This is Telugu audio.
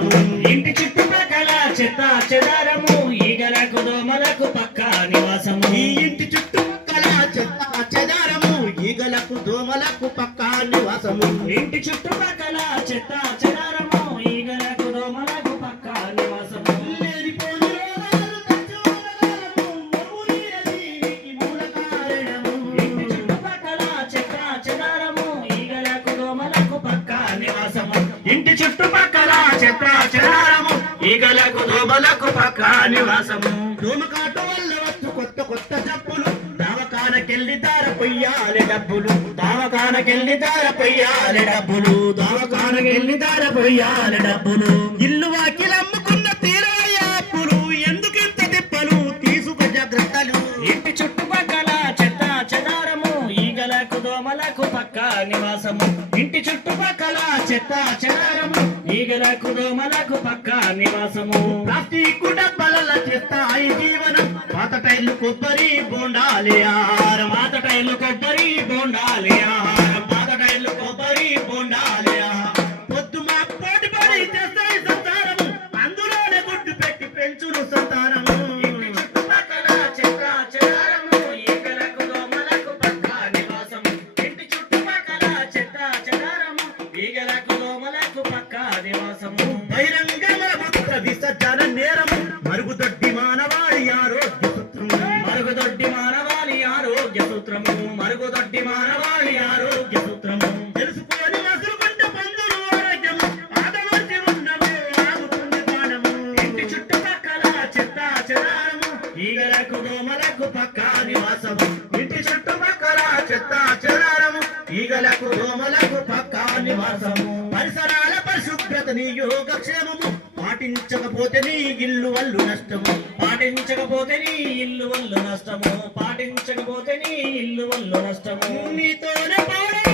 నివాసము. ఇంటి చుట్టుపక్కల చెత్త చెదారము ఈగలకు దోమలకు పక్కా నివాసము. ఈ ఇంటి చుట్టుపక్కల చెత్త చెదారము ఈగలకు దోమలకు పక్కా నివాసము. ఇంటి చుట్టుపక్కల చెత్త చెదారము ఈగలకు దోమలకు పక్కా నివాసము. లేనిపోని రోగాలు తెచ్చుకోగలము, మరువులేని దీనికి మూల కారణము. ఇంటి చుట్టుపక్కల చెత్త చెదారము ఈగలకు దోమలకు పక్కా నివాసము. ఇంటి చుట్టుపక్కల చెత్త చెదారము ఈగలకు దోమలకు పక్కా నివాసము. దోమకాటు వల్ల వచ్చు కొత్త కొత్త జబ్బులు, దావకానకెళ్ళి దార పొయ్యాలి డబ్బులు. దావకానకెళ్ళి దార పొయ్యాలి డబ్బులు. దావకానకెళ్ళి దార పొయ్యాలి డబ్బులు. ఇల్లు వాకిలు అమ్ముకున్న తీరాలి అప్పులు, ఎందుకింత తిప్పలు తీసుకు జాగ్రత్తలు. ఇంటి చుట్టుపక్కల చెత్త చెదారము ఈగలకు దోమలకు పక్కా నివాసము. ఇంటి చుట్టుపక్కల చెత్త చెదారము ఈగలకు దోమలకు పక్కా నివాసము. ప్లాస్టిక్ డబ్బాల చేస్తాయి జీవనం, పాత టైర్లు కొబ్బరి బోండాలి ఆహారం. పాత టైర్లు కొబ్బరి బోండాలి ఆహారం. పాత టైర్లు కొబ్బరి బోండాలి ఆహారం. పొద్దు మా పోటీ పడి చేస్తాయి సంతానము, అందులోనే గుడ్డు పెట్టి పెంచును సంతానము. ఇంటి చుట్టుపక్కల చెత్త చెదారము ఈగలకు దోమలకు పక్కా నివాసము. ఇంటి చుట్టుపక్కల చెత్త చెదారము ఈగలకు దోమలకు పక్కా నివాసము. బహిరంగ మలమూత్ర విసర్జన నేరము, మరుగుదొడ్డి మానవాళి ఆరోగ్య సూత్రము. మరుగుదొడ్డి మానవాళి ఆరోగ్య సూత్రము. మరుగుదొడ్డి మానవాళి ఆరోగ్య సూత్రము. తెలుసుకొని మసులుకుంటే పొందును ఆరోగ్యము, ఆదమర్చి ఉన్నము ఆగుతుంది ప్రాణము. ఇంటి చుట్టుపక్కల చెత్త చెదారము ఈగలకు దోమలకు పక్కా నివాసము. ఇంటి చుట్టుపక్కల చెత్త చెదారము ఈగలకు దోమలకు పక్కా నివాసము. పరిసరాల పరిశుభ్రతని యోగక్షేమము, పాటించకపోతే నీ ఇల్లు వల్లు నష్టము. పాటించకపోతే నీ ఇల్లు వల్ల నష్టము. పాటించకపోతే నీ ఇల్లు వల్ల నష్టము. నీతోనే పాడే